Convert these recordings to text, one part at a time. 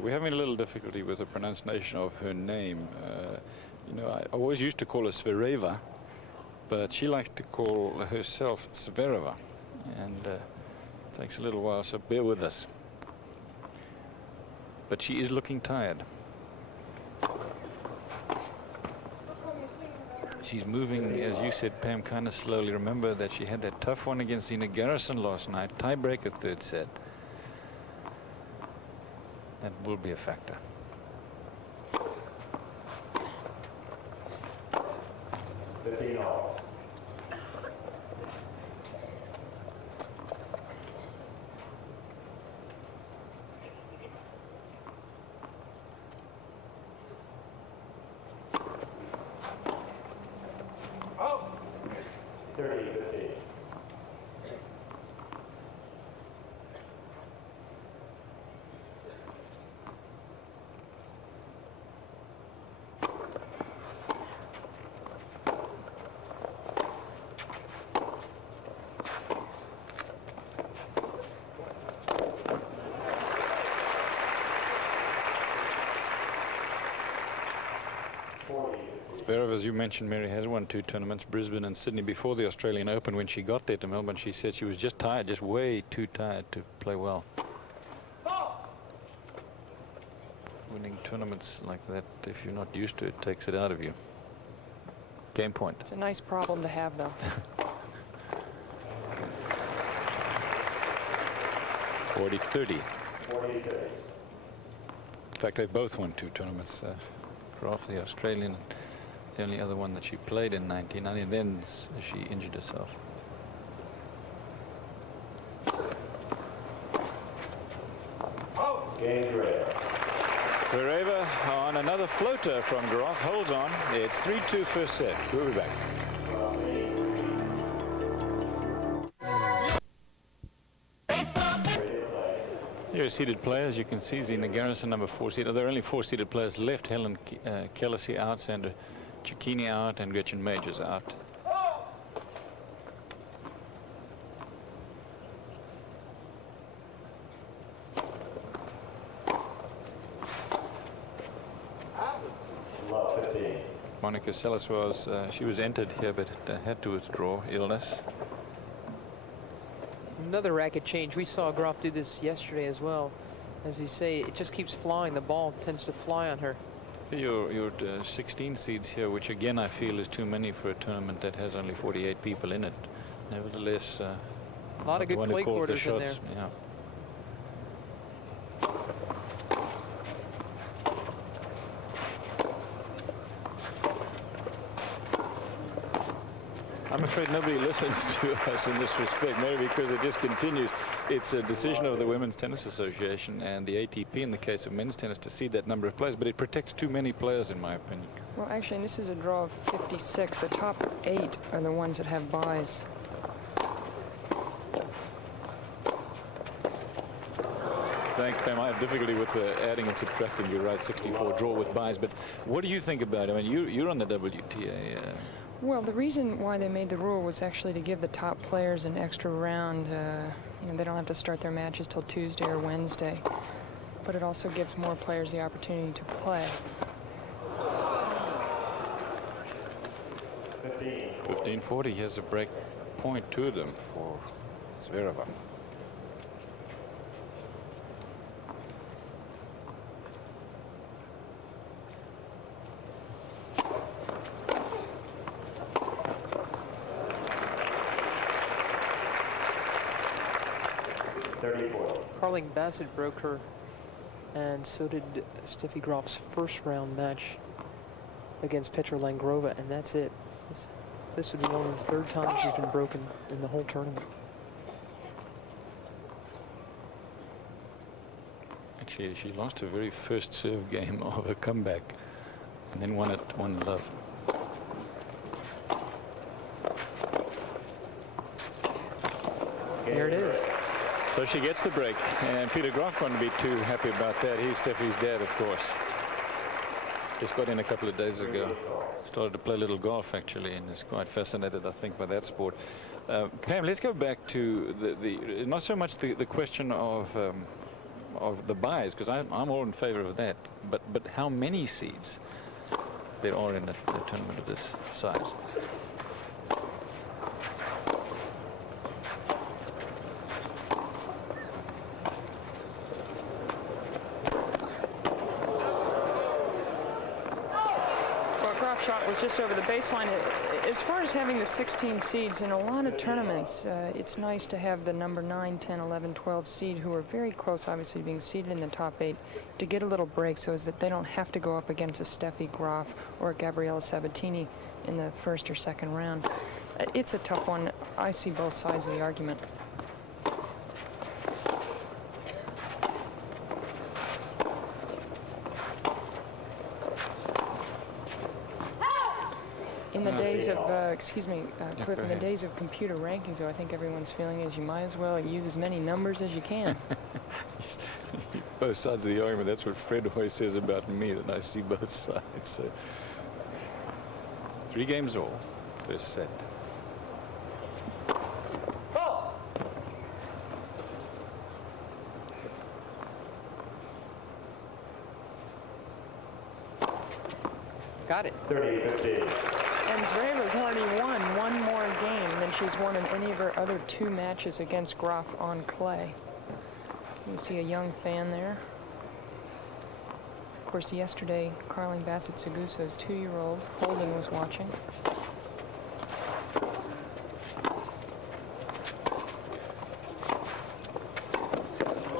we're having a little difficulty with the pronunciation of her name. You know, I always used to call her Zvereva, but she likes to call herself Zvereva, and it takes a little while, so bear with us. But she is looking tired. She's moving, as you said, Pam, kind of slowly. Remember that she had that tough one against Zina Garrison last night, tiebreaker third set. That will be a factor. Zvereva, as you mentioned, Mary, has won 2 tournaments, Brisbane and Sydney, before the Australian Open. When she got there to Melbourne, she said she was just tired, just way too tired to play well. Winning tournaments like that, if you're not used to it, takes it out of you. Game point. It's a nice problem to have, though. 40-30. In fact, they both won 2 tournaments. Graf, the Australian, the only other one that she played in 1990, and then she injured herself. Zvereva on another floater from Graf, holds on. It's 3-2 first set. We'll be back. Here are seeded players. You can see Zina Garrison, number 4 seeded. There are only 4 seeded players left. Helen Kellersy out, Sandra Cecchini out, and Gretchen Majors out. Monica Seles was, she was entered here, but had to withdraw, illness. Another racket change. We saw Graf do this yesterday as well. As we say, it just keeps flying. The ball tends to fly on her. Your 16 seeds here, which again I feel is too many for a tournament that has only 48 people in it. Nevertheless, a lot of good play quarters in there. Yeah. I'm afraid nobody listens to us in this respect, maybe because it just continues. It's a decision of the Women's Tennis Association and the ATP in the case of men's tennis to seed that number of players, but it protects too many players, in my opinion. Well, actually, this is a draw of 56. The top 8 are the ones that have buys. Thanks, Pam. I have difficulty with adding and subtracting. You're right, 64 draw with buys, but what do you think about it? I mean, you're on the WTA. Well, the reason why they made the rule was actually to give the top players an extra round. You know, they don't have to start their matches till Tuesday or Wednesday. But it also gives more players the opportunity to play. 15-40 has a break point to them for Zvereva. Carling Bassett broke her, and so did Steffi Graf's first round match against Petra Langrova, and that's it. This would be only the 3rd time she's been broken in the whole tournament. Actually, she lost her very first serve game of her comeback, and then won it 1-love. There it is. So she gets the break, and Peter Graf won't be too happy about that. He's Steffi's dad, of course. Just got in a couple of days ago. Started to play a little golf, actually, and is quite fascinated, I think, by that sport. Pam, let's go back to the not so much the question of of the buys, because I'm all in favor of that. But how many seeds there are in a tournament of this size? Graf shot was just over the baseline. As far as having the 16 seeds, in a lot of tournaments, it's nice to have the number 9, 10, 11, 12 seed, who are very close, obviously, being seeded in the top 8, to get a little break so as that they don't have to go up against a Steffi Graf or a Gabriela Sabatini in the first or second round. It's a tough one. I see both sides of the argument. In the days of, Cliff, in the days of computer rankings, though, I think everyone's feeling is you might as well use as many numbers as you can. Both sides of the argument. That's what Fred always says about me, that I see both sides. So 3 games all, first set. Got it. 30-15. And Zvereva's already won one more game than she's won in any of her other 2 matches against Graf on clay. You see a young fan there. Of course, yesterday, Carling Bassett-Seguso's 2-year-old, Holden, was watching.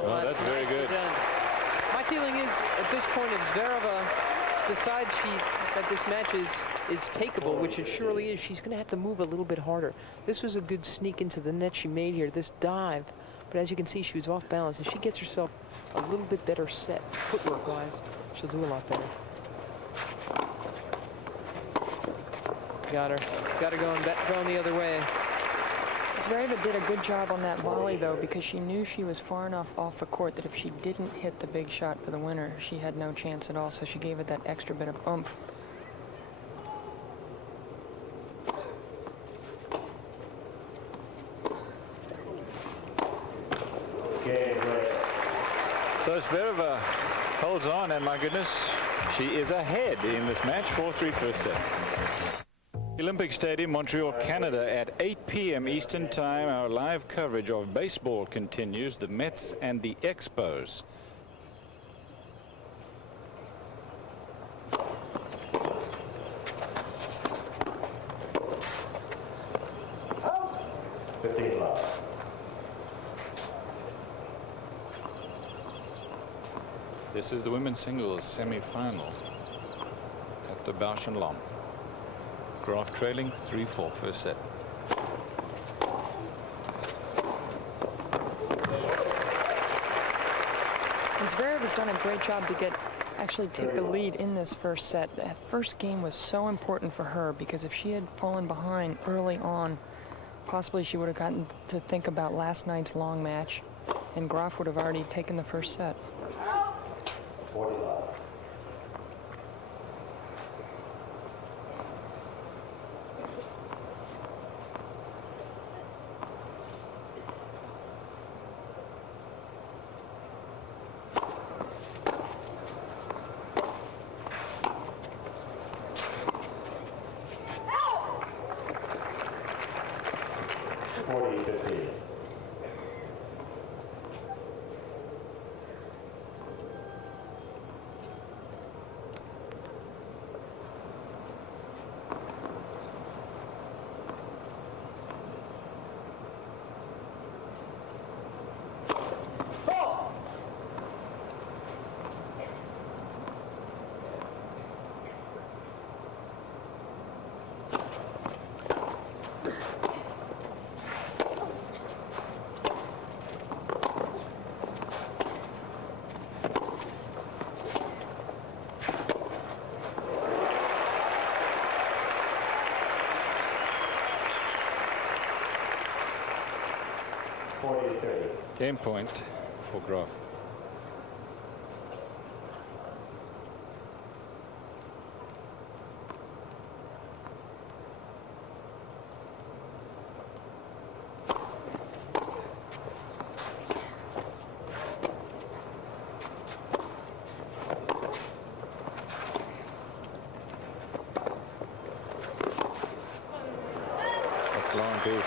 Oh, that's very good. Done. My feeling is, at this point, if Zvereva decides that this match is takeable, which it surely is, she's going to have to move a little bit harder. This was a good sneak into the net she made here, this dive. But as you can see, she was off balance. If she gets herself a little bit better set, footwork-wise, she'll do a lot better. Got her. Got her going the other way. Zvereva did a good job on that volley, though, because she knew she was far enough off the court that if she didn't hit the big shot for the winner, she had no chance at all, so she gave it that extra bit of oomph. So Zvereva holds on, and my goodness, she is ahead in this match, 4-3 first set. Olympic Stadium, Montreal, Canada, at 8 p.m. Eastern Time. Our live coverage of baseball continues, the Mets and the Expos. This is the women's singles semi-final at the Bausch and Lomb. Graf trailing 3-4 first set. And Zvereva's done a great job to actually take the lead in this first set. That first game was so important for her, because if she had fallen behind early on, possibly she would have gotten to think about last night's long match, and Graf would have already taken the first set. 45. Game point for Graf. deuce.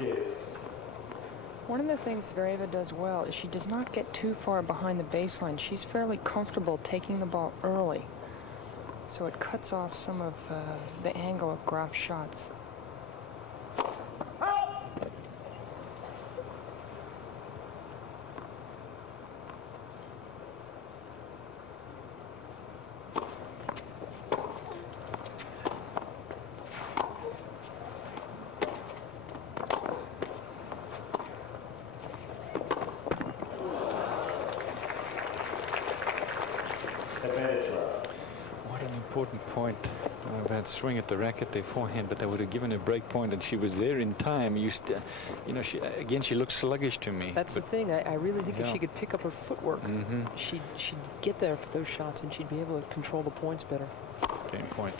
Yes. One of the things Zvereva does well is she does not get too far behind the baseline. She's fairly comfortable taking the ball early, so it cuts off some of the angle of Graf's shots. What an important point. About swing at the racket, their forehand, but they would have given a break point, and she was there in time. You know, she looks sluggish to me. That's the thing. I really think if yeah. she could pick up her footwork, she'd get there for those shots, and she'd be able to control the points better. Game point.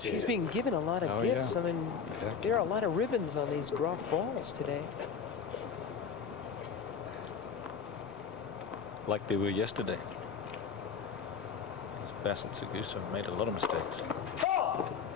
She's being given a lot of Oh, gifts. yeah. I mean, Exactly. there are a lot of ribbons on these Graf balls today. Like they were yesterday. Bassett Segusa made a lot of mistakes. Of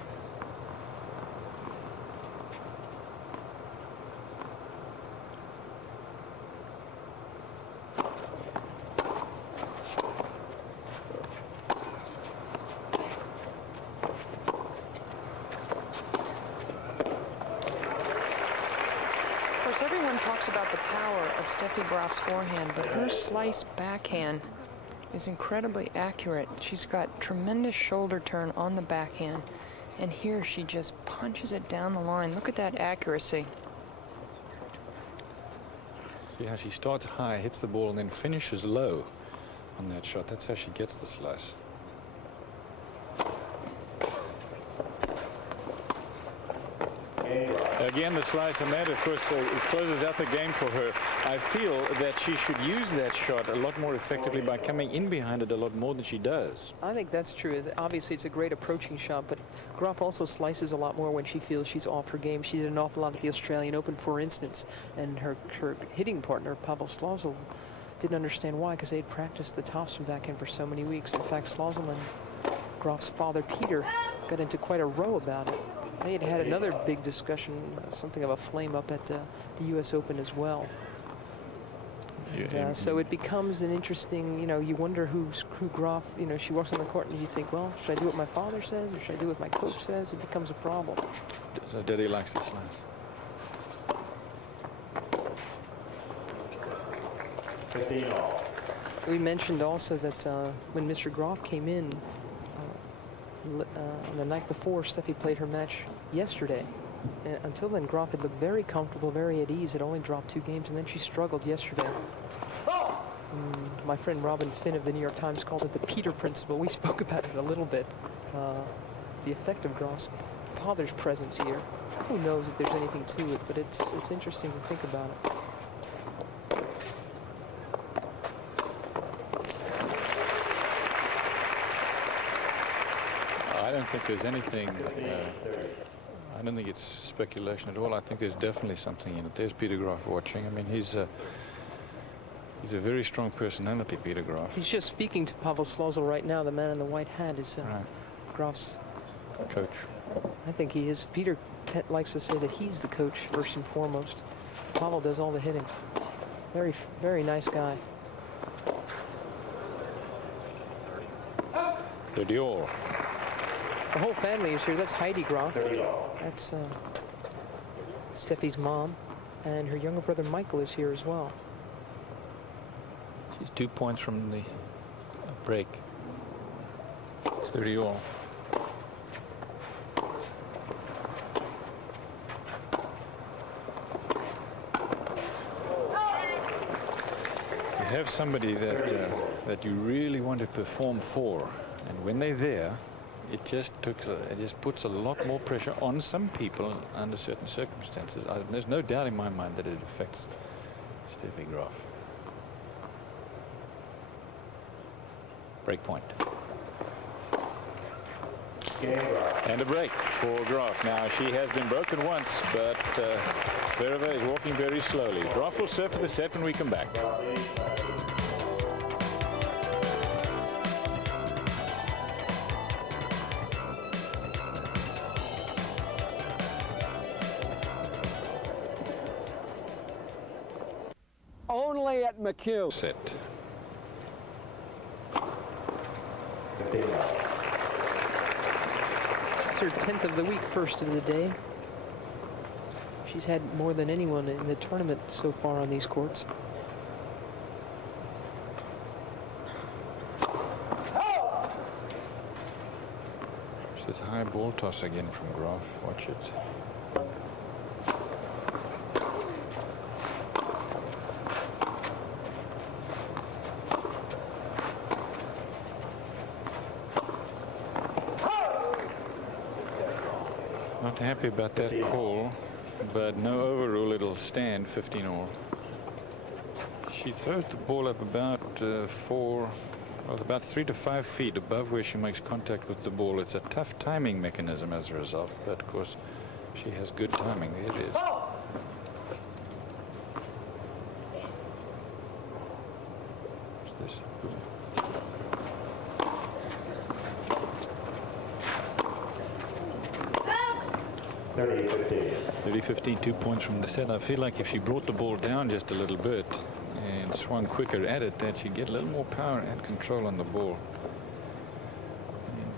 course, everyone talks about the power of Steffi Graf's forehand, but her slice backhand is incredibly accurate. She's got tremendous shoulder turn on the backhand, and here she just punches it down the line. Look at that accuracy. See how she starts high, hits the ball, and then finishes low on that shot. That's how she gets the slice. Again, the slice, and that, of course, it closes out the game for her. I feel that she should use that shot a lot more effectively by coming in behind it a lot more than she does. I think that's true. Obviously, it's a great approaching shot, but Graf also slices a lot more when she feels she's off her game. She did an awful lot at the Australian Open, for instance, and her hitting partner, Pavel Slozil, didn't understand why, because they had practiced the topspin backhand for so many weeks. In fact, Slozil and Graf's father, Peter, got into quite a row about it. They had had another big discussion, something of a flame up at the U.S. Open as well. And, so it becomes an interesting, you know, you wonder who Graf, you know, she walks on the court and you think, well, should I do what my father says or should I do what my coach says? It becomes a problem. So Daddy likes the slice. We mentioned also that when Mr. Graf came in the night before, Steffi played her match yesterday. And until then, Graf had looked very comfortable, very at ease, had only dropped 2 games, and then she struggled yesterday. My friend Robin Finn of the New York Times called it the Peter principle. We spoke about it a little bit. The effect of Graf's father's presence here. Who knows if there's anything to it, but it's interesting to think about it. I don't think there's anything. I don't think it's speculation at all. I think there's definitely something in it. There's Peter Graf watching. I mean, he's a very strong personality, Peter Graf. He's just speaking to Pavel Slozil right now. The man in the white hat is Right. Graf's Coach. I think he is. Peter likes to say that he's the coach first and foremost. Pavel does all the hitting. Very, very nice guy. 30 all. The whole family is here. That's Heidi Graf. That's Steffi's mom. And her younger brother Michael is here as well. She's 2 points from the break. It's 30 all. You have somebody that you really want to perform for, and when they're there, it just puts a lot more pressure on some people under certain circumstances. There's no doubt in my mind that it affects Steffi Graf. Break point. And a break for Graf. Now, she has been broken once, but Zvereva is walking very slowly. Graf will serve for the set when we come back. only at McHugh. Set. 15 love. It's her 10th of the week, first of the day. She's had more than anyone in the tournament so far on these courts. This high ball toss again from Graf. Watch it. Not happy about that call, but no overrule. It'll stand 15 all. She throws the ball up about about 3 to 5 feet above where she makes contact with the ball. It's a tough timing mechanism as a result, but of course she has good timing. There it is. What's this? 30-15. 30-15, 2 points from the set. I feel like if she brought the ball down just a little bit and swung quicker at it, that she'd get a little more power and control on the ball.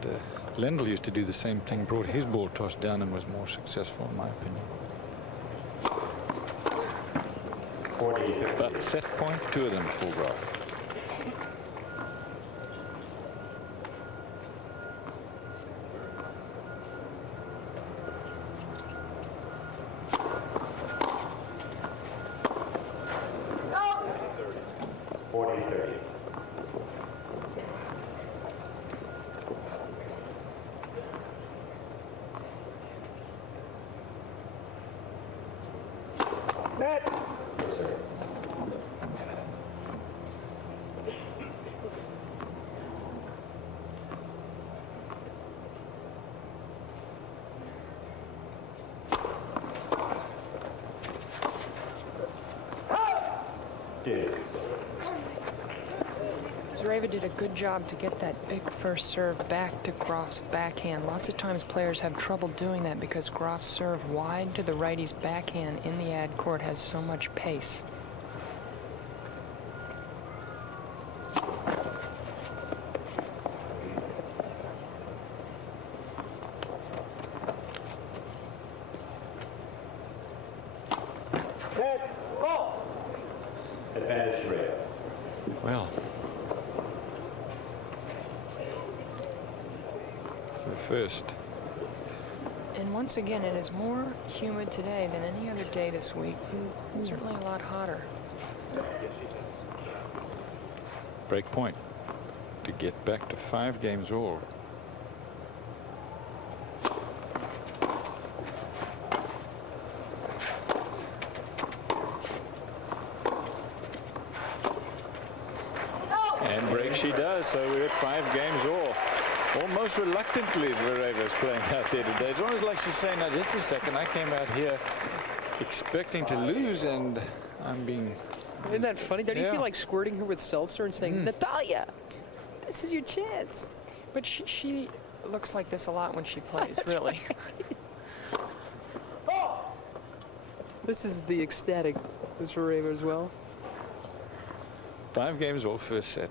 And Lendl used to do the same thing, brought his ball tossed down and was more successful, in my opinion. 40-15. But set point, 2 of them for Graf. Zvereva did a good job to get that big first serve back to Graf's backhand. Lots of times players have trouble doing that because Graf's serve wide to the righty's backhand in the ad court has so much pace. Advantage Zvereva. Well, first. And once again, it is more humid today than any other day this week. Certainly a lot hotter. Break point to get back to 5 games all. And break she does, so we're at 5 games all. Almost reluctantly, Zvereva is playing out there today. It's almost like she's saying, now, just a second, I came out here expecting to lose, and I'm being... Isn't that funny? Don't you Yeah. feel like squirting her with seltzer and saying, Natalia, this is your chance? But she looks like this a lot when she plays, really. This is the ecstatic Zvereva as well. 5 games all, first set.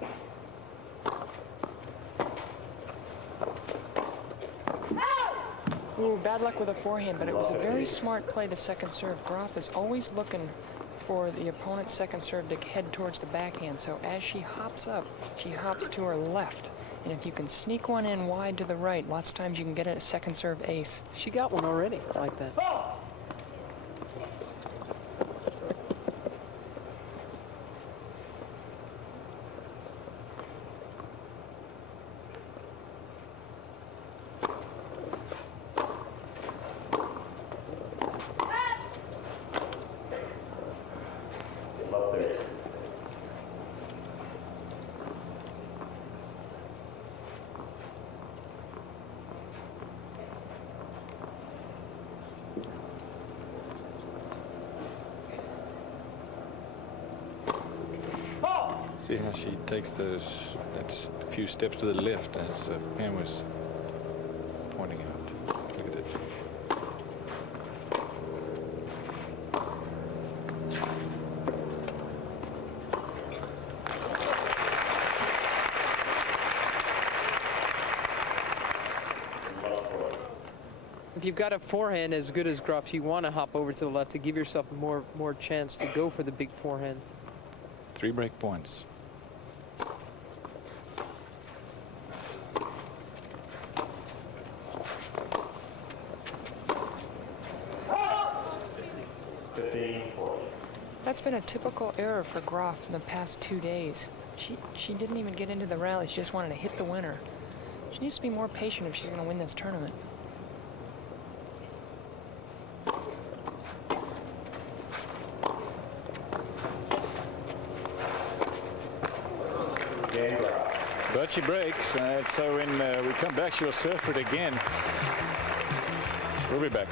Ooh, bad luck with a forehand, but it was a very smart play, the second serve. Graf is always looking for the opponent's second serve to head towards the backhand. So as she hops up, she hops to her left. And if you can sneak one in wide to the right, lots of times you can get a second serve ace. She got one already like that. Love 30. See how she takes that's a few steps to the left as Pam was pointing out. Look at it. If you've got a forehand as good as Graf's, you want to hop over to the left to give yourself more chance to go for the big forehand. 3 break points. That's been a typical error for Graf in the past 2 days. She didn't even get into the rally. She just wanted to hit the winner. She needs to be more patient if she's going to win this tournament. But she breaks, so when we come back, she'll surf it again. We'll be back.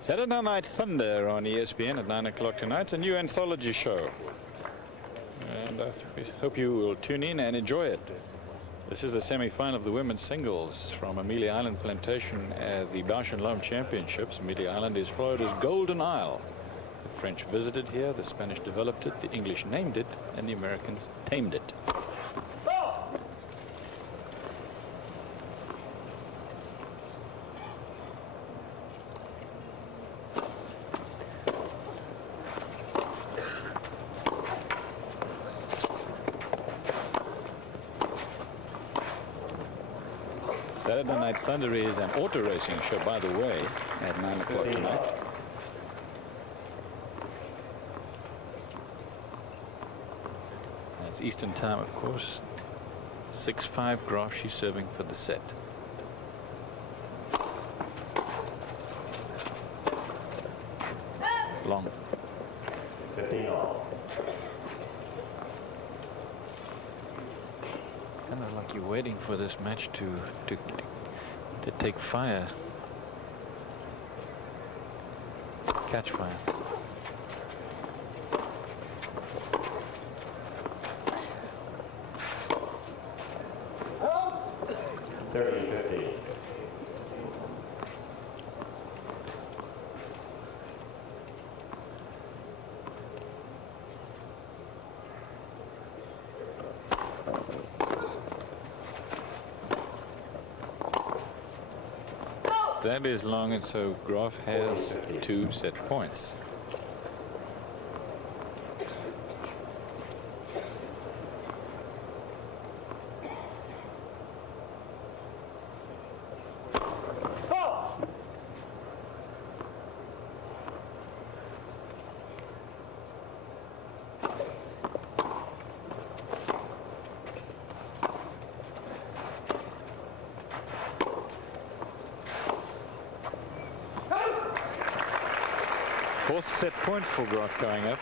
Saturday Night Thunder on ESPN at 9 o'clock tonight. It's a new anthology show. And I hope you will tune in and enjoy it. This is the semi-final of the women's singles from Amelia Island Plantation at the Bausch and Lomb Championships. Amelia Island is Florida's Golden Isle. The French visited here, the Spanish developed it, the English named it, and the Americans tamed it. Saturday Night Thunder is an auto racing show, by the way, at 9 o'clock tonight. That's Eastern time, of course. 6-5 Graf. She's serving for the set. Long. 15 all. Kind of like you're waiting for this match to take fire, catch fire. That is long, and so Graf has 2 set points. Fourth set point for Graf going up.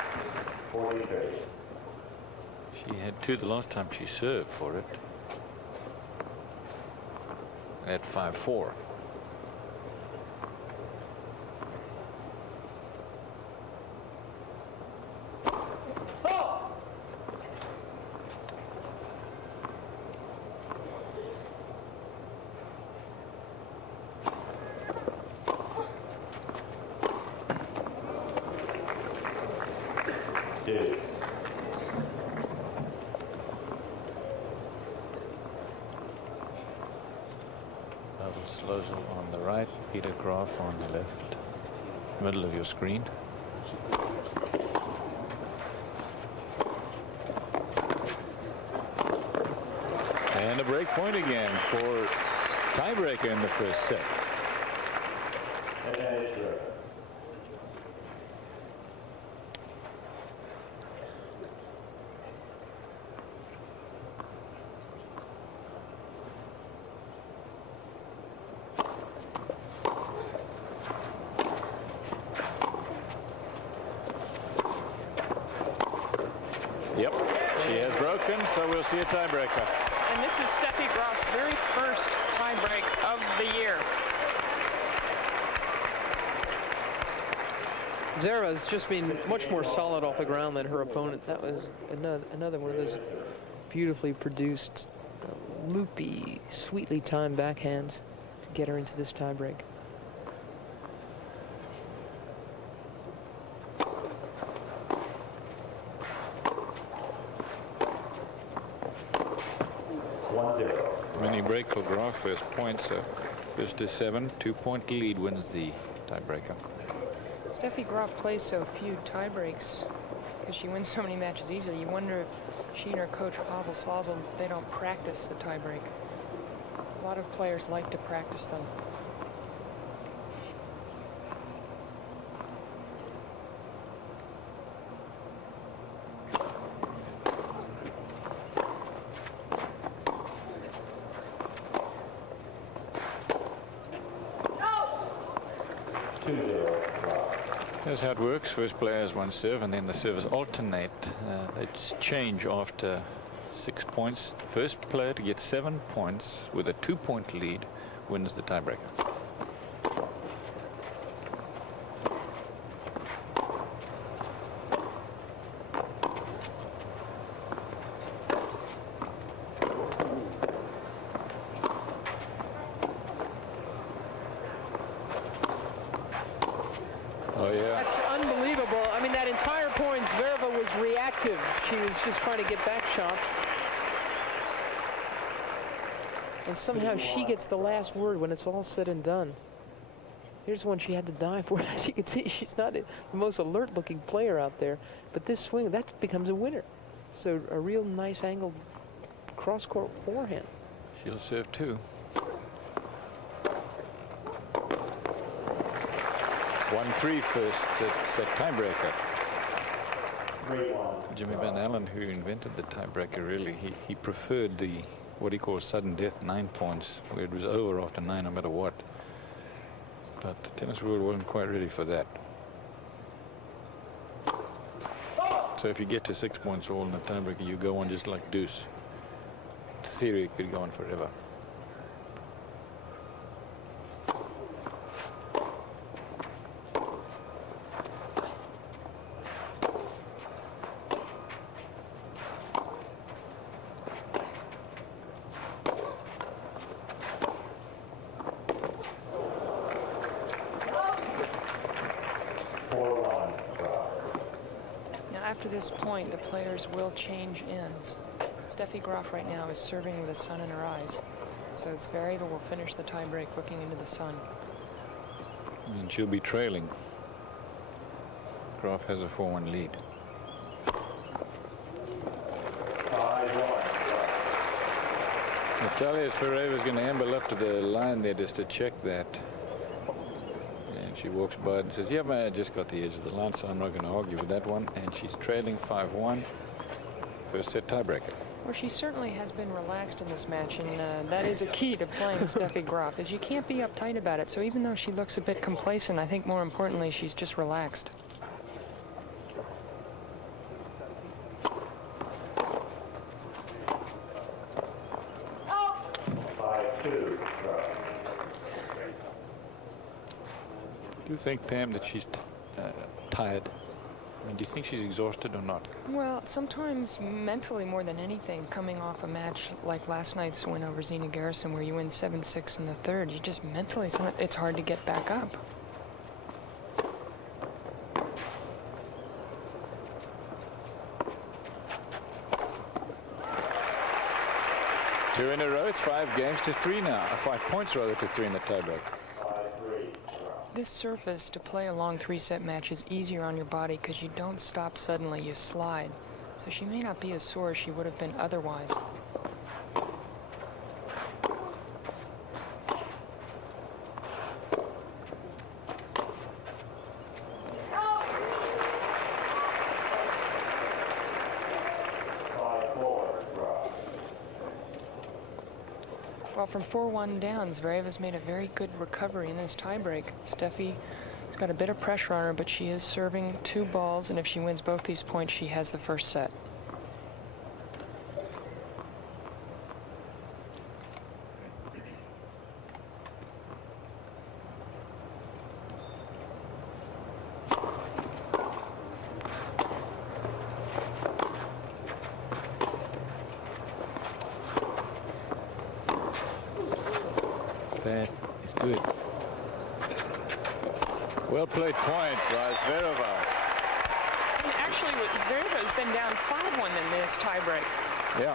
40-30. She had 2 the last time she served for it. At 5-4. On the right, Peter Graf on the left, middle of your screen. And a break point again for tiebreaker in the first set. Yep, she has broken, so we'll see a tiebreaker. And this is Steffi Graf's very first tiebreak of the year. Zvereva's just been much more solid off the ground than her opponent. That was another one of those beautifully produced, loopy, sweetly timed backhands to get her into this tiebreak. break for Graf. First point, so first to 7, 2-point lead wins the tiebreaker. Steffi Graf plays so few tie breaks because she wins so many matches easily. You wonder if she and her coach Pavel Slazel, they don't practice the tie break. A lot of players like to practice them. Here's how it works. First player has one serve, and then the servers alternate. They just change after 6 points. First player to get 7 points with a 2-point lead wins the tiebreaker. Oh, yeah. That's unbelievable. I mean, that entire point, Zvereva was reactive. She was just trying to get back shots. And somehow she gets the last word when it's all said and done. Here's one she had to die for. As you can see, she's not the most alert-looking player out there. But this swing, that becomes a winner. So a real nice angled cross-court forehand. She'll serve 2. 1-3 first set tiebreaker. 3-1. Jimmy Van Allen, who invented the tiebreaker, really, he preferred the what he calls sudden death 9 points, where it was over after 9 no matter what. But the tennis world wasn't quite ready for that. So if you get to 6 points all in the tiebreaker, you go on just like deuce. In theory, it could go on forever. After this point, the players will change ends. Steffi Graf right now is serving with the sun in her eyes. So Zvereva will finish the tiebreak looking into the sun. And she'll be trailing. Graf has a 4-1 lead. 5-1. Natalia Zvereva is going to amble up to the line there just to check that. And she walks by and says, yeah, man, I just got the edge of the line, so I'm not going to argue with that one. And she's trailing 5-1. First set tiebreaker. Well, she certainly has been relaxed in this match, and that is a key to playing Steffi Graf, is you can't be uptight about it. So even though she looks a bit complacent, I think more importantly, she's just relaxed. Do you think, Pam, that she's tired? I mean, do you think she's exhausted or not? Well, sometimes mentally more than anything, coming off a match like last night's win over Zina Garrison, where you win 7-6 in the third, you just mentally, it's hard to get back up. Two in a row. It's 5 games to 3 now. 5 points rather to 3 in the tiebreak. This surface to play a long 3-set match is easier on your body because you don't stop suddenly, you slide. So she may not be as sore as she would have been otherwise. Well, from 4-1 down, Zvereva's made a very good recovery in this tiebreak. Steffi has got a bit of pressure on her, but she is serving 2 balls, and if she wins both these points, she has the first set. That is good. Well played point by Zvereva. And actually, Zvereva has been down 5-1 in this tiebreak. Yeah.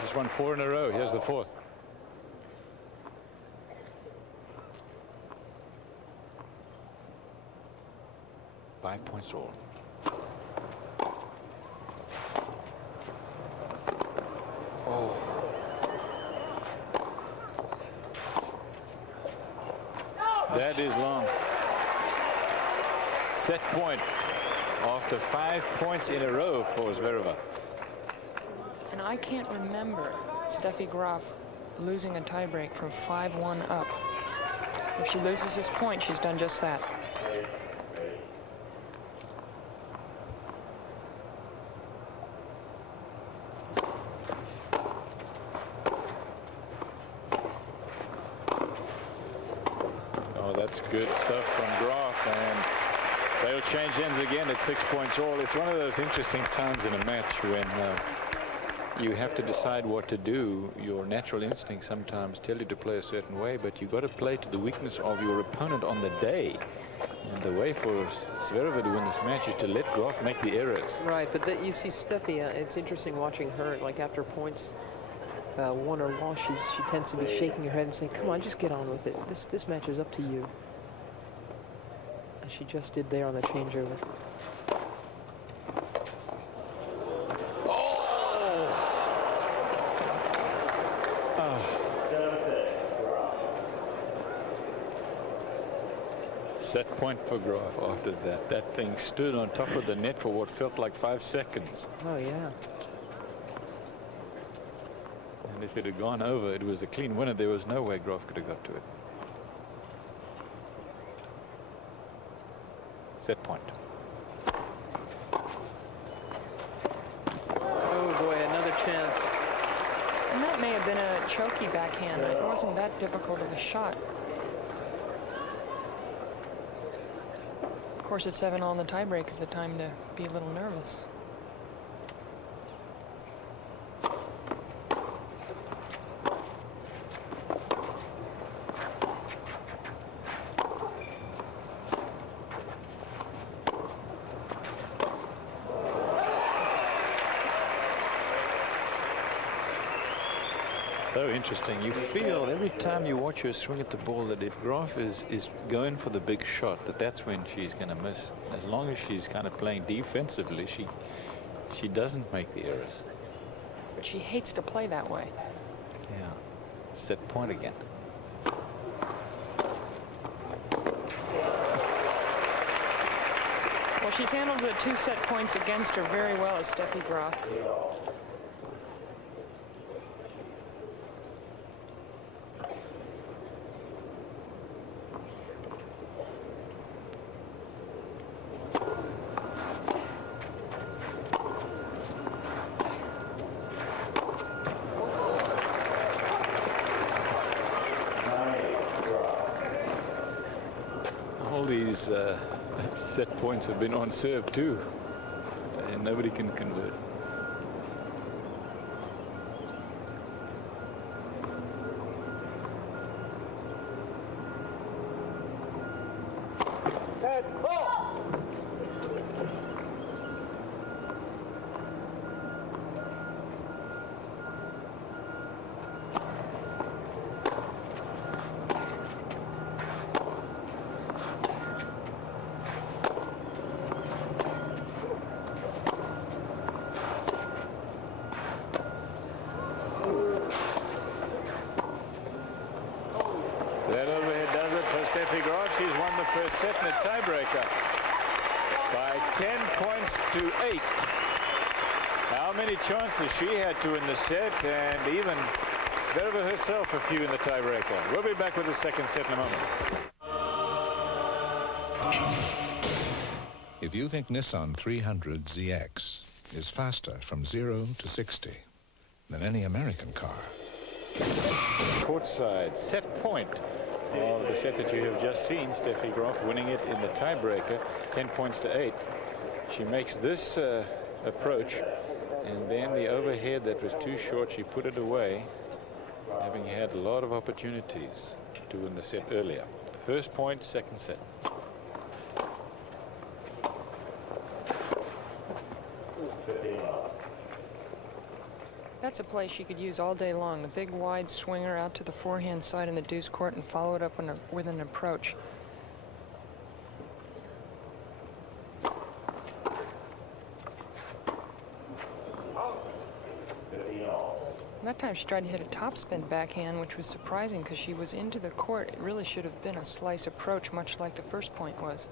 Just won 4 in a row. Here's the 4th. Five points all. Oh. That is long. Set point after 5 points in a row for Zvereva. And I can't remember Steffi Graf losing a tiebreak from 5-1 up. If she loses this point, she's done just that. Oh, that's good stuff from Graf, and they'll change ends again at 6 points all. It's one of those interesting times in a match when you have to decide what to do. Your natural instincts sometimes tell you to play a certain way, but you've got to play to the weakness of your opponent on the day. And the way for Zvereva to win this match is to let Graf make the errors. Right, but you see Steffi, it's interesting watching her, like after points won or lost, she tends to be shaking her head and saying, come on, just get on with it. This match is up to you. And she just did there on the changeover. Set point for Graf after that. That thing stood on top of the net for what felt like 5 seconds. Oh, yeah. And if it had gone over, it was a clean winner. There was no way Graf could have got to it. Set point. Oh, boy, another chance. And that may have been a choky backhand. It wasn't that difficult of a shot. Of course, at 7-all in the tiebreak is the time to be a little nervous. So interesting. You feel every time you watch her swing at the ball that if Graf is going for the big shot, that's when she's going to miss. As long as she's kind of playing defensively, she doesn't make the errors. But she hates to play that way. Yeah. Set point again. Well, she's handled the 2 set points against her very well as Steffi Graf. All these set points have been on serve too, and nobody can convert. That overhead does it for Steffi Graf. She's won the first set in a tiebreaker by 10 points to 8. How many chances she had to win the set, and even Zvereva herself a few in the tiebreaker. We'll be back with the second set in a moment. If you think Nissan 300 ZX is faster from 0 to 60 than any American car, Courtside set point of the set that you have just seen. Steffi Graf winning it in the tiebreaker, 10 points to 8. She makes this approach, and then the overhead that was too short, she put it away, having had a lot of opportunities to win the set earlier. First point, second set. That's a play she could use all day long. The big wide swinger out to the forehand side in the deuce court and follow it up with an approach. That time she tried to hit a topspin backhand, which was surprising because she was into the court. It really should have been a slice approach, much like the first point was.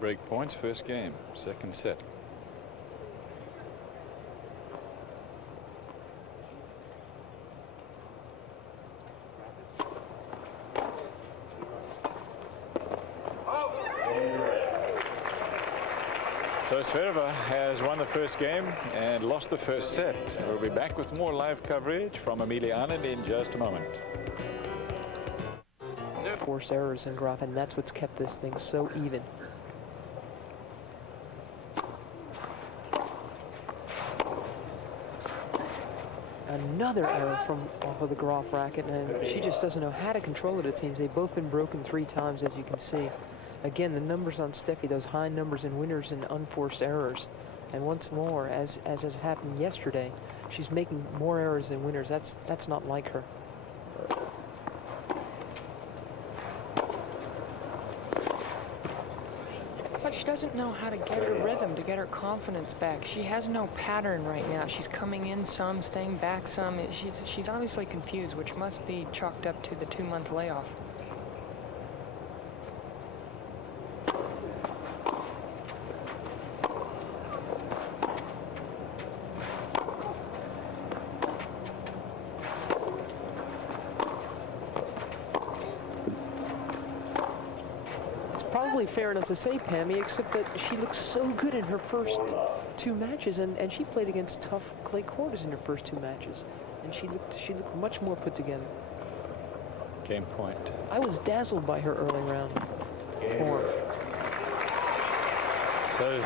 Break points, first game, second set. So Zvereva has won the first game and lost the first set. We'll be back with more live coverage from Amelia Anand in just a moment. Forced errors in Graf, and that's what's kept this thing so even. Another error from off of the Graf racket, and she just doesn't know how to control it, it seems. They've both been broken 3 times, as you can see. Again, the numbers on Steffi, those high numbers in winners and unforced errors. And once more, as has happened yesterday, she's making more errors than winners. That's not like her. It's like she doesn't know how to get her rhythm, to get her confidence back. She has no pattern right now. She's coming in some, staying back some. She's obviously confused, which must be chalked up to the 2-month layoff. Fair enough to say, Pammy, except that she looks so good in her first 2 matches, and she played against tough clay quarters in her first 2 matches, and she looked much more put together. Game point. I was dazzled by her early round form. So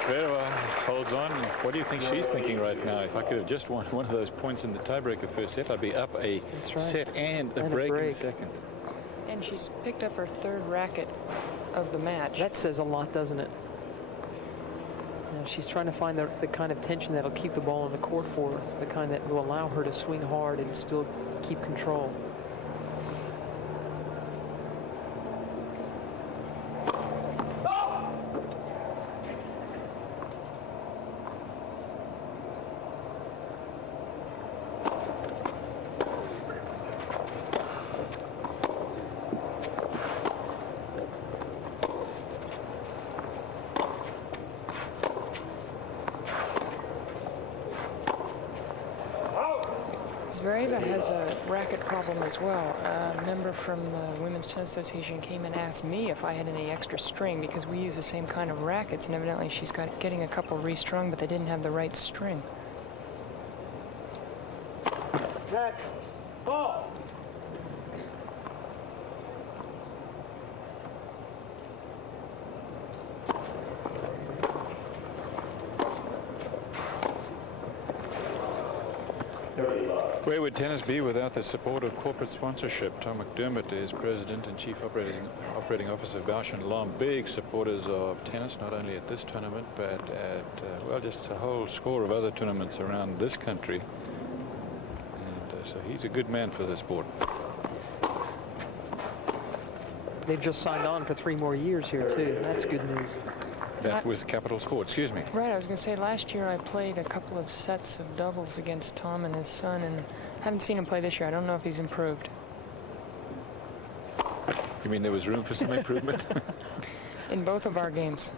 Zvereva holds on. What do you think she's thinking right now? If I could have just won one of those points in the tiebreaker first set, I'd be up a set and a break in second. And she's picked up her 3rd racket of the match. That says a lot, doesn't it? You know, she's trying to find the kind of tension that'll keep the ball on the court for her, the kind that will allow her to swing hard and still keep control. Zvereva has a racket problem as well. A member from the Women's Tennis Association came and asked me if I had any extra string because we use the same kind of rackets, and evidently she's getting a couple restrung, but they didn't have the right string. Jack, ball. Where would tennis be without the support of corporate sponsorship? Tom McDermott is president and chief operating officer of Bausch and Lomb. Big supporters of tennis, not only at this tournament, but at, well, just a whole score of other tournaments around this country. And so he's a good man for the sport. They've just signed on for 3 more years here, too. That's good news. That was Capital Sport, excuse me. Right, I was going to say, last year I played a couple of sets of doubles against Tom and his son, and haven't seen him play this year. I don't know if he's improved. You mean there was room for some improvement? In both of our games.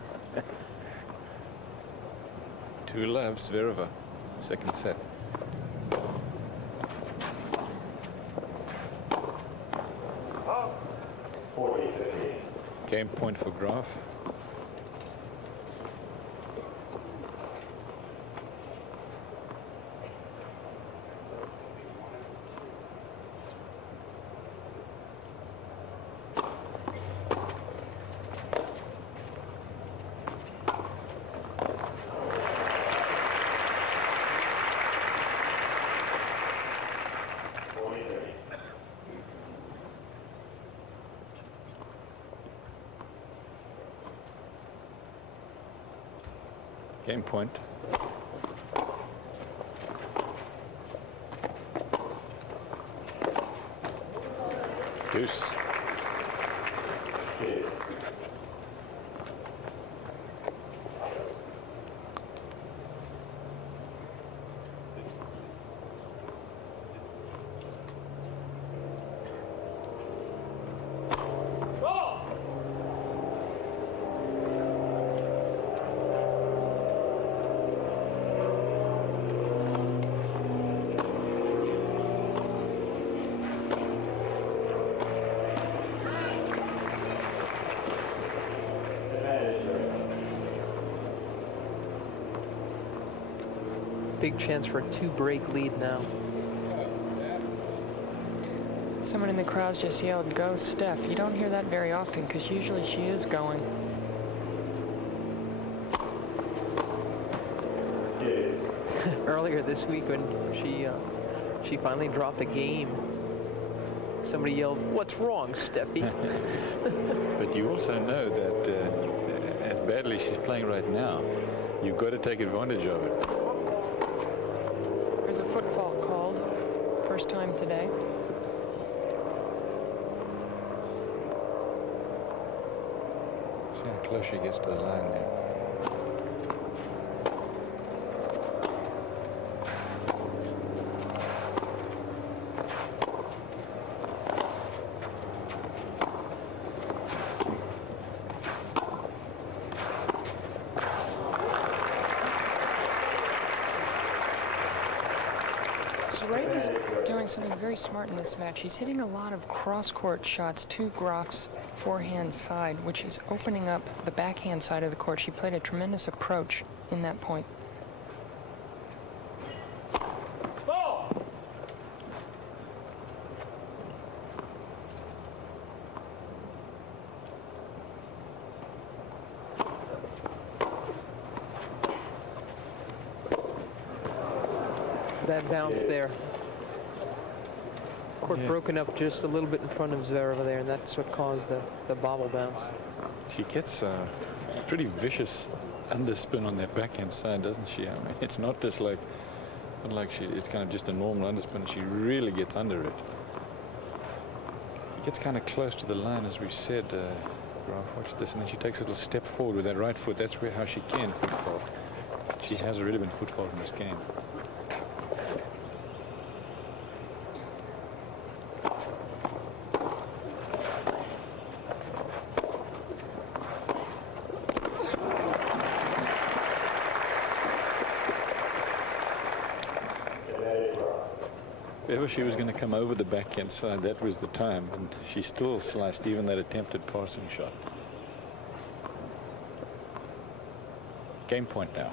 2-love, Zvereva, second set. Game point for Graf. Game point. Deuce. Big chance for a 2-break lead now. Someone in the crowd just yelled, "Go, Steph." You don't hear that very often because usually she is going. Earlier this week when she finally dropped the game, somebody yelled, "What's wrong, Steffi?" But you also know that as badly she's playing right now, you've got to take advantage of it. There's a foot fault called. First time today. See how close she gets to the line there. Zvereva's doing something very smart in this match. He's hitting a lot of cross-court shots to Graf's forehand side, which is opening up the backhand side of the court. She played a tremendous approach in that point. Ball. Bad bounce there. Court broken up just a little bit in front of Zvereva there, and that's what caused the bobble bounce. She gets a pretty vicious underspin on that backhand side, doesn't she? I mean, it's not just like it's kind of just a normal underspin. She really gets under it. She gets kind of close to the line, as we said. Graf, watch this, and then she takes a little step forward with that right foot. That's how she can foot fault. She has really been foot fault in this game. If ever she was going to come over the backhand side, that was the time, and she still sliced even that attempted passing shot. Game point now.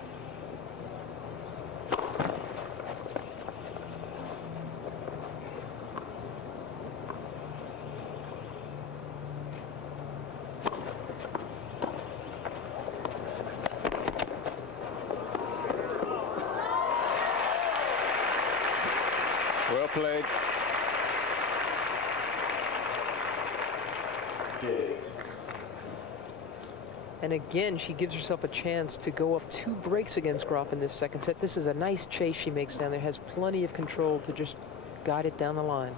Well played. And again, she gives herself a chance to go up 2 breaks against Graf in this second set. This is a nice chase she makes down there. Has plenty of control to just guide it down the line.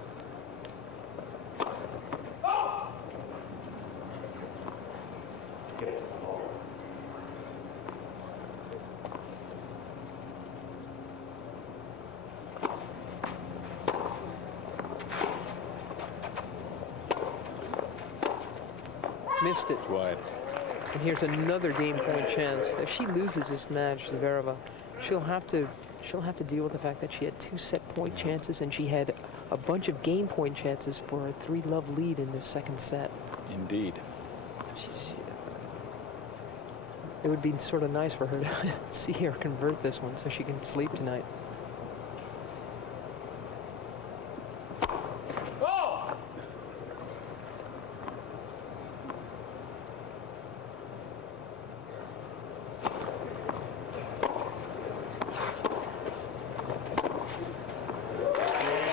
Missed it. Wide. And here's another game point chance. If she loses this match, Zvereva, she'll have to deal with the fact that she had 2 set point chances and she had a bunch of game point chances for a 3-love lead in this second set. Indeed. It would be sort of nice for her to see her convert this one so she can sleep tonight.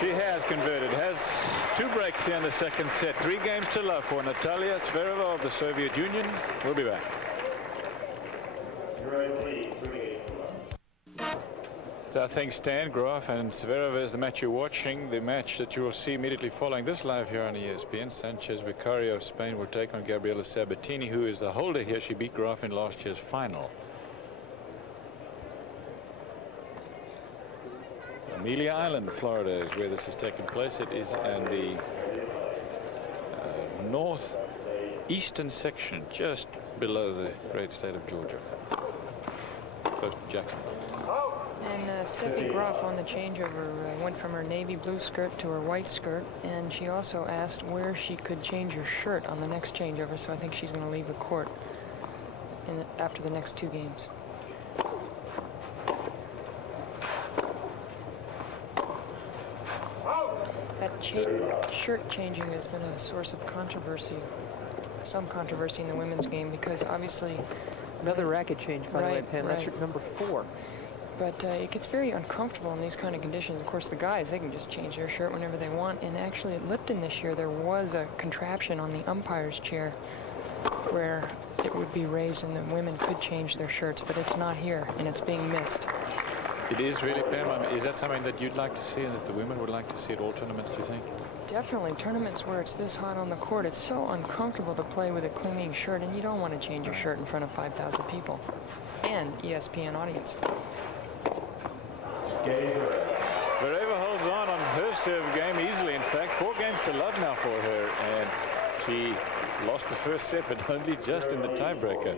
She has converted, has 2 breaks here in the second set. 3 games to love for Natalia Zvereva of the Soviet Union. We'll be back. You're right, please. So I think Stan, Graf and Zvereva is the match you're watching. The match that you will see immediately following this live here on ESPN. Sanchez Vicario of Spain will take on Gabriela Sabatini, who is the holder here. She beat Graf in last year's final. Amelia Island, Florida is where this is taking place. It is in the northeastern section, just below the great state of Georgia, close to Jacksonville. And Steffi Graf on the changeover went from her navy blue skirt to her white skirt, and she also asked where she could change her shirt on the next changeover, so I think she's going to leave the court after the next 2 games. That shirt changing has been a source of controversy, some controversy in the women's game, because obviously... Another racket change, by the way, Pam. That's right. number 4. But it gets very uncomfortable in these kind of conditions. Of course, the guys, they can just change their shirt whenever they want. And actually, at Lipton this year, there was a contraption on the umpire's chair where it would be raised and the women could change their shirts, but it's not here, and it's being missed. It is really, Pam. I mean, is that something that you'd like to see and that the women would like to see at all tournaments, do you think? Definitely. Tournaments where it's this hot on the court, it's so uncomfortable to play with a clinging shirt, and you don't want to change your shirt in front of 5,000 people and ESPN audience. Zvereva holds on her serve game easily. In fact, 4 games to love now for her, and she lost the first set, but only just in the tiebreaker.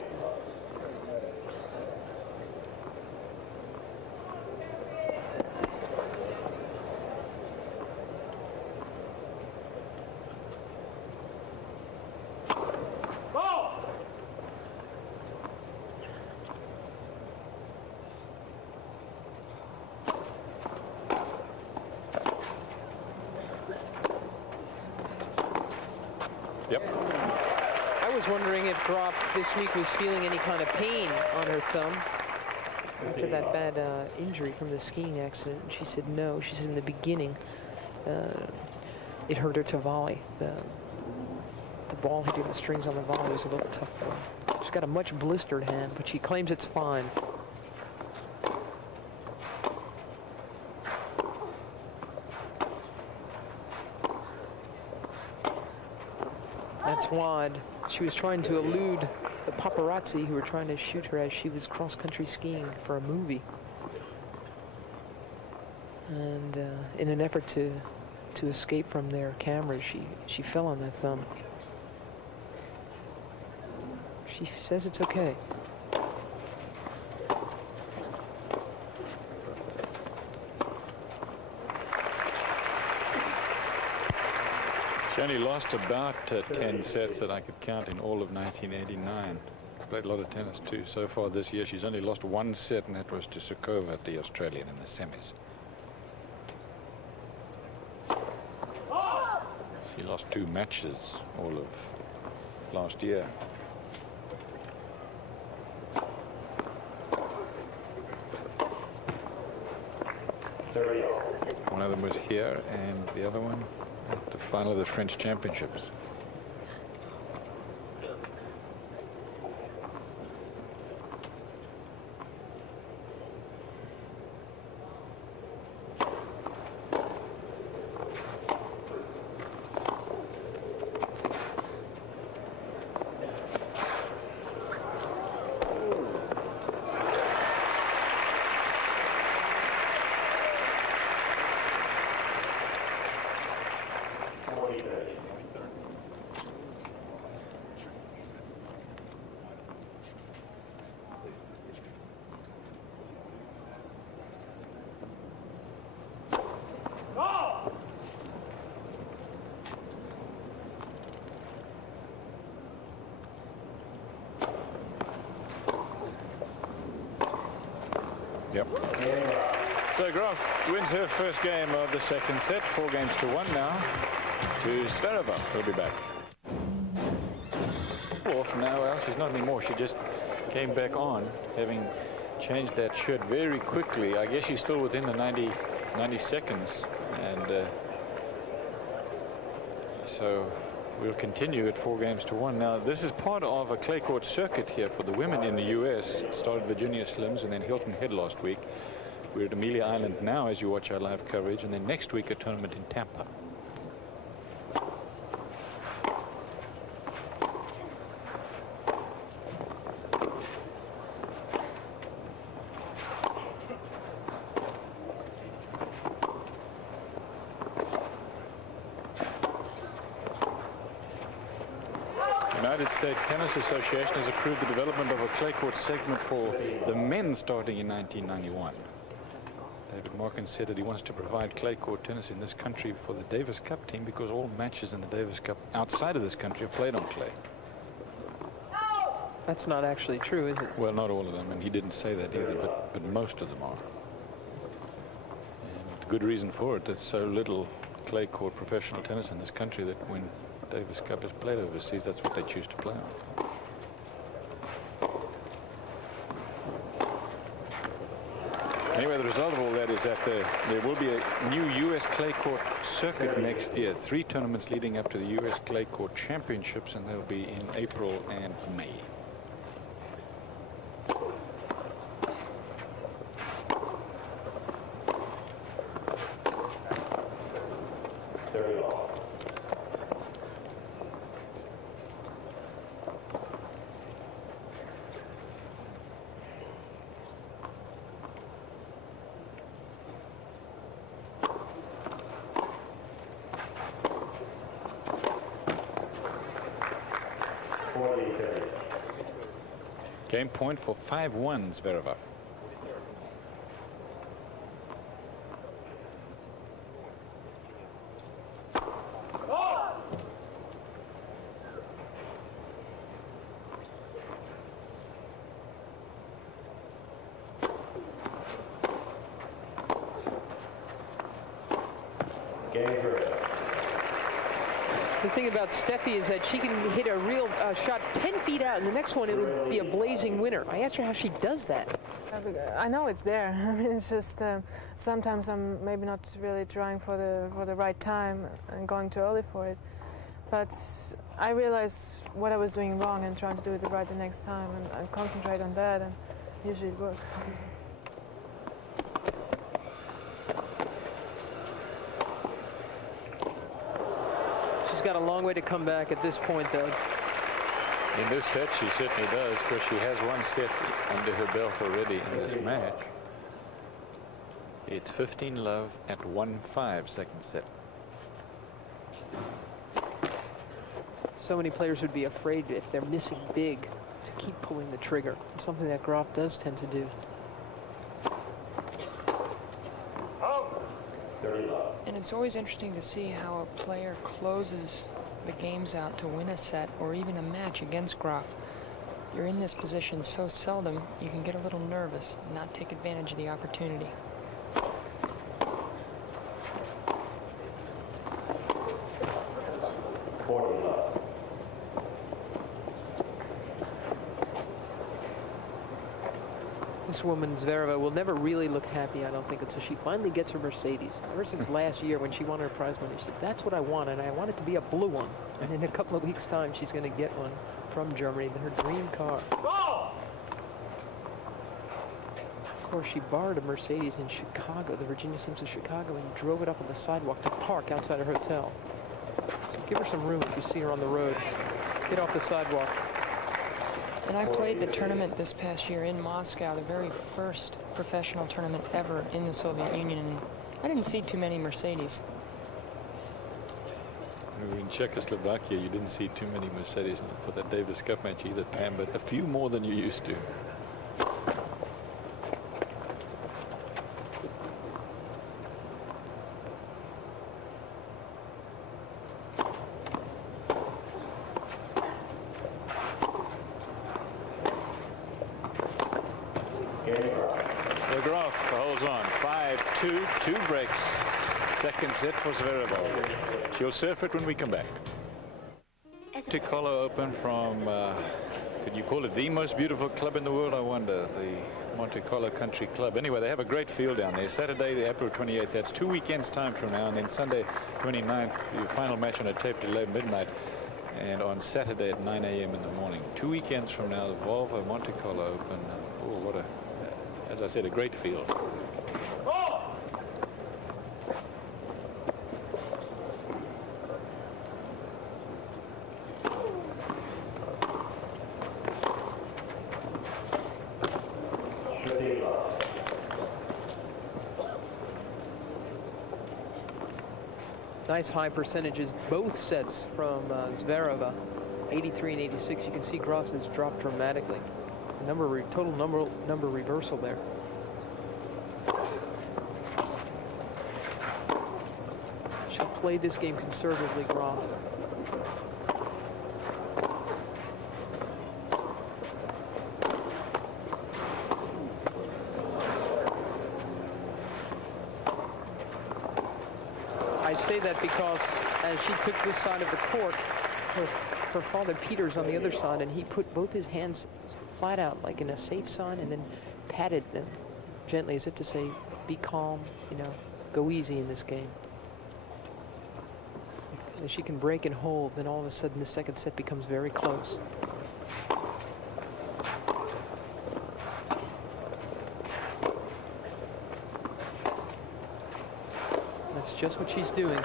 Yep. I was wondering if Graf this week was feeling any kind of pain on her thumb after that bad injury from the skiing accident. And she said no. She said in the beginning it hurt her to volley. The ball hitting the strings on the volley was a little tough for her. She's got a much blistered hand, but she claims it's fine. That's wide. She was trying to elude the paparazzi who were trying to shoot her as she was cross-country skiing for a movie. And in an effort to escape from their cameras, she fell on that thumb. She says it's okay. She only lost about 10 sets that I could count in all of 1989. Played a lot of tennis too. So far this year, she's only lost 1 set, and that was to Sukova, the Australian, in the semis. She lost 2 matches all of last year. One of them was here, and the other one at the final of the French Championships. Yep. So Graf wins her first game of the second set, 4 games to 1 now to Zvereva. He'll be back. Off now, well, she's not anymore. She just came back on, having changed that shirt very quickly. I guess she's still within the 90 seconds, and so we'll continue at 4 games to 1. Now, this is part of a clay court circuit here for the women in the U.S. It started Virginia Slims and then Hilton Head last week. We're at Amelia Island now as you watch our live coverage, and then next week a tournament in Tampa. United States Tennis Association has approved the development of a clay court segment for the men starting in 1991. David Markin said that he wants to provide clay court tennis in this country for the Davis Cup team because all matches in the Davis Cup outside of this country are played on clay. That's not actually true, is it? Well, not all of them, and he didn't say that either, but most of them are. And good reason for it. There's so little clay court professional tennis in this country that when Davis Cup is played overseas, that's what they choose to play on. Anyway, the result of all that is that there will be a new U.S. clay court circuit next year. 3 tournaments leading up to the U.S. clay court championships, and they'll be in April and May. Game point for 5-1 Zvereva. The thing about Steffi is that she can hit a real shot 10 feet out, and the next one it'll be a blazing winner. I asked her how she does that. I know it's there. I mean, it's just sometimes I'm maybe not really trying for the right time and going too early for it. But I realize what I was doing wrong and trying to do it right the next time, and I concentrate on that, and usually it works. Got a long way to come back at this point, though. In this set, she certainly does, because she has one set under her belt already in this match. It's 15-love at 1-5, second set. So many players would be afraid if they're missing big to keep pulling the trigger. It's something that Graf does tend to do. And it's always interesting to see how a player closes the games out to win a set or even a match against Graf. You're in this position so seldom, you can get a little nervous and not take advantage of the opportunity. This woman, Zvereva, will never really look happy, I don't think, until she finally gets her Mercedes. Ever since last year when she won her prize money, she said, that's what I want, and I want it to be a blue one. And in a couple of weeks' time, she's going to get one from Germany, her dream car. Of course, she borrowed a Mercedes in Chicago, the Virginia Simpson Chicago, and drove it up on the sidewalk to park outside her hotel. So give her some room if you see her on the road. Get off the sidewalk. And I played the tournament this past year in Moscow, the very first professional tournament ever in the Soviet Union, and I didn't see too many Mercedes. In Czechoslovakia, you didn't see too many Mercedes for that Davis Cup match either, Pam, but a few more than you used to. Graf holds on. 5-2, 2 breaks. Second set for Zvereva. She'll surf it when we come back. Monte Carlo Open from, could you call it the most beautiful club in the world? I wonder. The Monte Carlo Country Club. Anyway, they have a great field down there. Saturday, the April 28th. That's 2 weekends time from now. And then Sunday, 29th, your final match on a tape delay midnight. And on Saturday at 9 a.m. in the morning. 2 weekends from now, the Volvo Monte Carlo Open. Oh, what a, as I said, a great field. Nice high percentages, both sets from Zvereva, 83 and 86. You can see Graf has dropped dramatically. Total number reversal there. She'll play this game conservatively, Graf. I say that because as she took this side of the court, her father Peter's on the other side, and he put both his hands flat out like in a safe sign and then patted them gently as if to say, be calm, you know, go easy in this game. If she can break and hold, then all of a sudden the second set becomes very close. That's just what she's doing.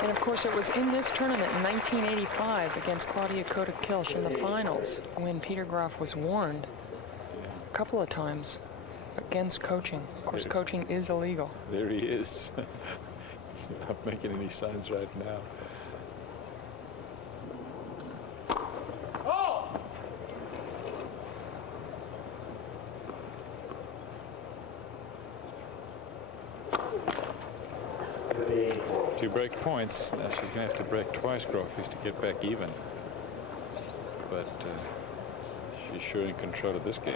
And of course, it was in this tournament in 1985 against Claudia Kota-Kilsch in the finals when Peter Graf was warned a couple of times against coaching. Of course, coaching is illegal. There he is. Not making any signs right now. To break points, now she's going to have to break twice, Graf, to get back even. But she's sure in control of this game.